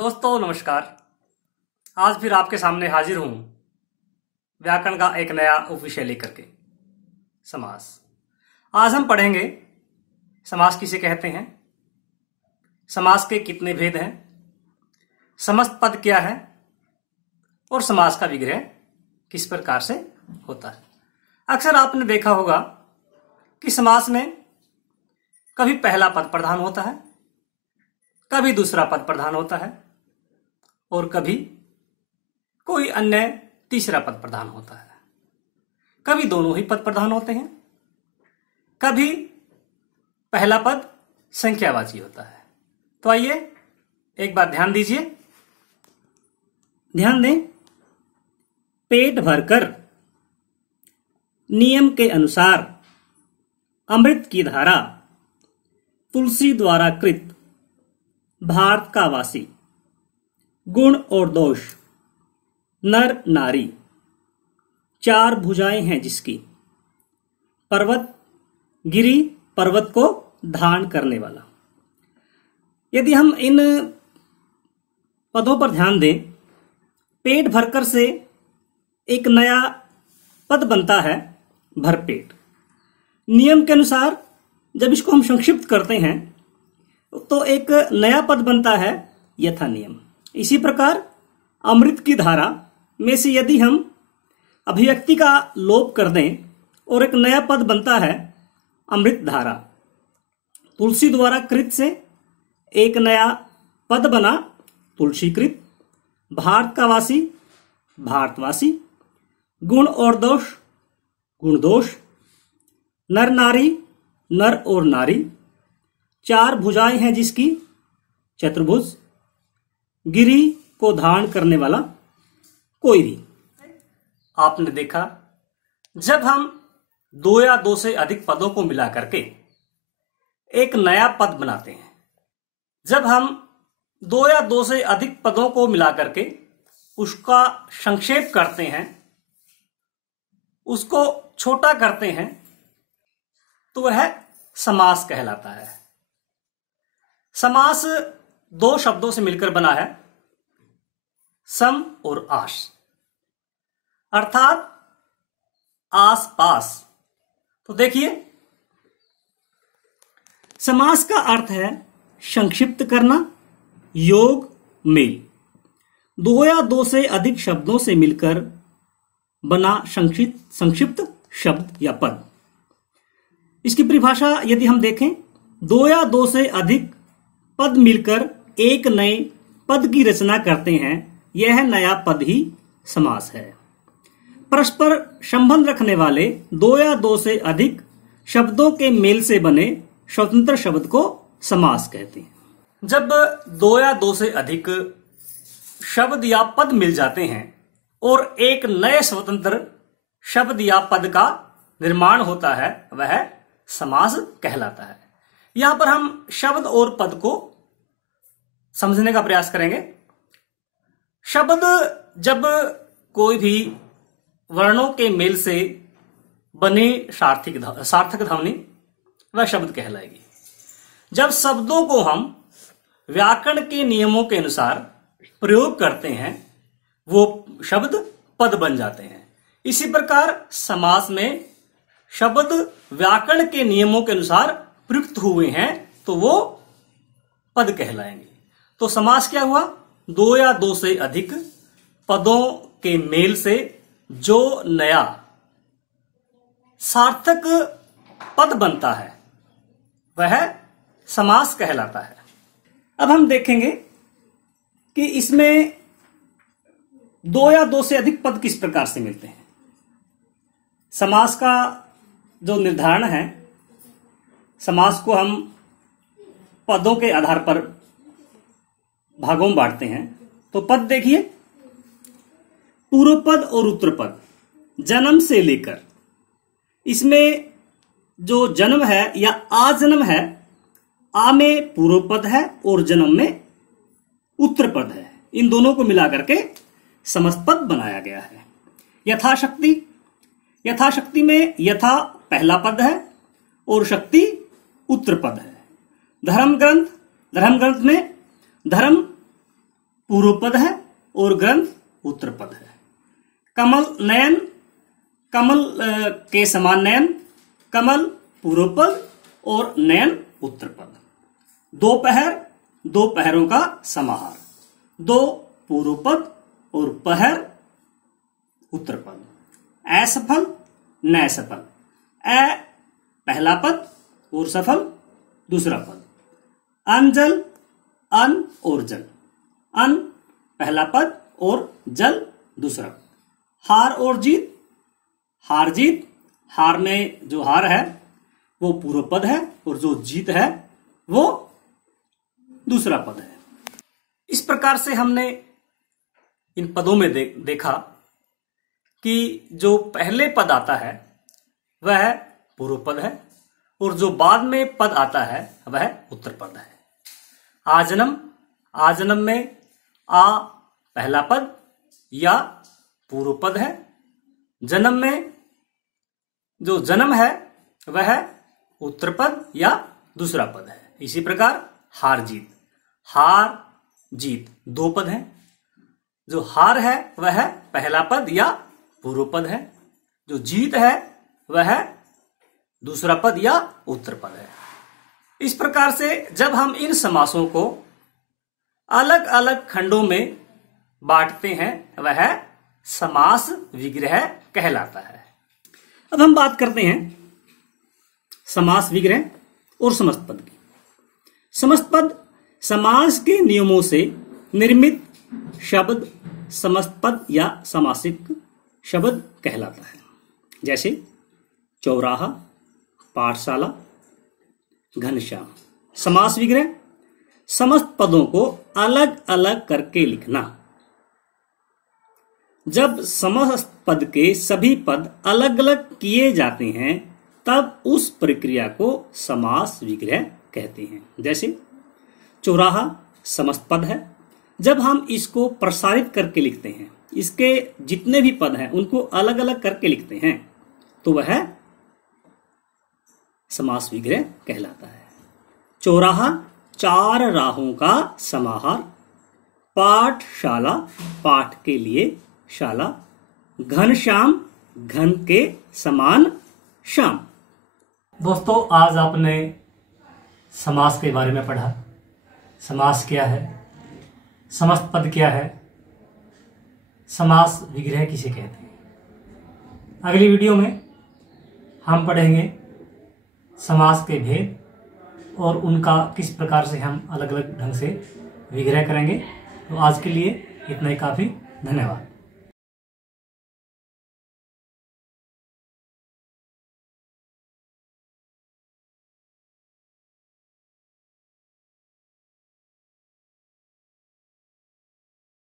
दोस्तों नमस्कार। आज फिर आपके सामने हाजिर हूं व्याकरण का एक नया उपविषय लेकर के। समास। आज हम पढ़ेंगे समास किसे कहते हैं, समास के कितने भेद हैं, समस्त पद क्या है और समास का विग्रह किस प्रकार से होता है। अक्सर आपने देखा होगा कि समास में कभी पहला पद प्रधान होता है, कभी दूसरा पद प्रधान होता है और कभी कोई अन्य तीसरा पद प्रधान होता है। कभी दोनों ही पद प्रधान होते हैं, कभी पहला पद संख्यावाची होता है। तो आइए एक बार ध्यान दीजिए, ध्यान दें। पेट भरकर नियम के अनुसार अमृत की धारा तुलसी द्वारा कृत भारत का वासी गुण और दोष नर नारी चार भुजाएं हैं जिसकी पर्वत गिरी पर्वत को धारण करने वाला। यदि हम इन पदों पर ध्यान दें, पेट भरकर से एक नया पद बनता है भरपेट। नियम के अनुसार जब इसको हम संक्षिप्त करते हैं तो एक नया पद बनता है यथा नियम। इसी प्रकार अमृत की धारा में से यदि हम अभिव्यक्ति का लोप कर दें और एक नया पद बनता है अमृत धारा। तुलसी द्वारा कृत से एक नया पद बना तुलसीकृत। भारत का वासी भारतवासी। गुण और दोष गुणदोष। नर नारी नर और नारी। चार भुजाएं हैं जिसकी चतुर्भुज। गिरी को धारण करने वाला कोई भी। आपने देखा, जब हम दो या दो से अधिक पदों को मिला करके एक नया पद बनाते हैं, जब हम दो या दो से अधिक पदों को मिला करके उसका संक्षेप करते हैं, उसको छोटा करते हैं, तो वह समास कहलाता है। समास दो शब्दों से मिलकर बना है, सम और आस, अर्थात आस पास। तो देखिए, समास का अर्थ है संक्षिप्त करना, योग, मेल। दो या दो से अधिक शब्दों से मिलकर बना संक्षिप्त शब्द या पद। इसकी परिभाषा यदि हम देखें, दो या दो से अधिक पद मिलकर एक नए पद की रचना करते हैं, यह नया पद ही समास है। परस्पर संबंध रखने वाले दो या दो से अधिक शब्दों के मेल से बने स्वतंत्र शब्द को समास कहते हैं। जब दो या दो से अधिक शब्द या पद मिल जाते हैं और एक नए स्वतंत्र शब्द या पद का निर्माण होता है, वह समास कहलाता है। यहां पर हम शब्द और पद को समझने का प्रयास करेंगे। शब्द जब कोई भी वर्णों के मेल से बने सार्थक ध्वनि, वह शब्द कहलाएगी। जब शब्दों को हम व्याकरण के नियमों के अनुसार प्रयोग करते हैं, वो शब्द पद बन जाते हैं। इसी प्रकार समास में शब्द व्याकरण के नियमों के अनुसार प्रयुक्त हुए हैं तो वो पद कहलाएंगे। तो समास क्या हुआ? दो या दो से अधिक पदों के मेल से जो नया सार्थक पद बनता है, वह समास कहलाता है। अब हम देखेंगे कि इसमें दो या दो से अधिक पद किस प्रकार से मिलते हैं। समास का जो निर्धारण है, समास को हम पदों के आधार पर भागों में बांटते हैं। तो पद देखिए, पूर्व पद और उत्तर पद जन्म से लेकर, इसमें जो जन्म है या आजन्म है, आ में पूर्व पद है और जन्म में उत्तर पद है। इन दोनों को मिलाकर के समस्त पद बनाया गया है। यथाशक्ति, यथाशक्ति में यथा पहला पद है और शक्ति उत्तर पद है। धर्म ग्रंथ, धर्म ग्रंथ में धर्म पूर्व पद है और ग्रंथ उत्तर पद है। कमल नयन, कमल के समान नयन, कमल पूर्व पद और नयन उत्तर पद। दोपहर, दो पहरों का समाहार, दो पूर्व पद और पहर उत्तर पद। असफल न सफल, अ पहला पद और सफल दूसरा पद। अनजल, अन और जल, अन पहला पद और जल दूसरा पद। हार और जीत, हार जीत, हार में जो हार है वो पूर्व पद है और जो जीत है वो दूसरा पद है। इस प्रकार से हमने इन पदों में देखा कि जो पहले पद आता है वह पूर्व पद है और जो बाद में पद आता है वह उत्तर पद है। आजन्म, आजन्म में आ पहला पद या पूर्व पद है। जन्म में जो जन्म है वह उत्तर पद या दूसरा पद है। इसी प्रकार हार जीत, हार जीत दो पद हैं। जो हार है वह पहला पद या पूर्व पद है, जो जीत है वह दूसरा पद या उत्तर पद है। इस प्रकार से जब हम इन समासों को अलग अलग खंडों में बांटते हैं वह समास विग्रह कहलाता है। अब हम बात करते हैं समास विग्रह और समस्त पद की। समस्त पद समास के नियमों से निर्मित शब्द समस्त पद या समासिक शब्द कहलाता है। जैसे चौराहा, पाठशाला, घनश्याम। समास विग्रह समस्त पदों को अलग अलग करके लिखना। जब समस्त पद के सभी पद अलग अलग किए जाते हैं तब उस प्रक्रिया को समास विग्रह कहते हैं। जैसे चौराहा समस्त पद है, जब हम इसको प्रसारित करके लिखते हैं, इसके जितने भी पद हैं उनको अलग अलग करके लिखते हैं तो वह समास विग्रह कहलाता है। चौराहा चार राहों का समाहार, पाठशाला पाठ के लिए शाला, घनश्याम घन के समान श्याम। दोस्तों, आज आपने समास के बारे में पढ़ा। समास क्या है, समस्त पद क्या है, समास विग्रह किसे कहते हैं। अगली वीडियो में हम पढ़ेंगे समास के भेद और उनका किस प्रकार से हम अलग अलग ढंग से विग्रह करेंगे। तो आज के लिए इतना ही काफ़ी। धन्यवाद।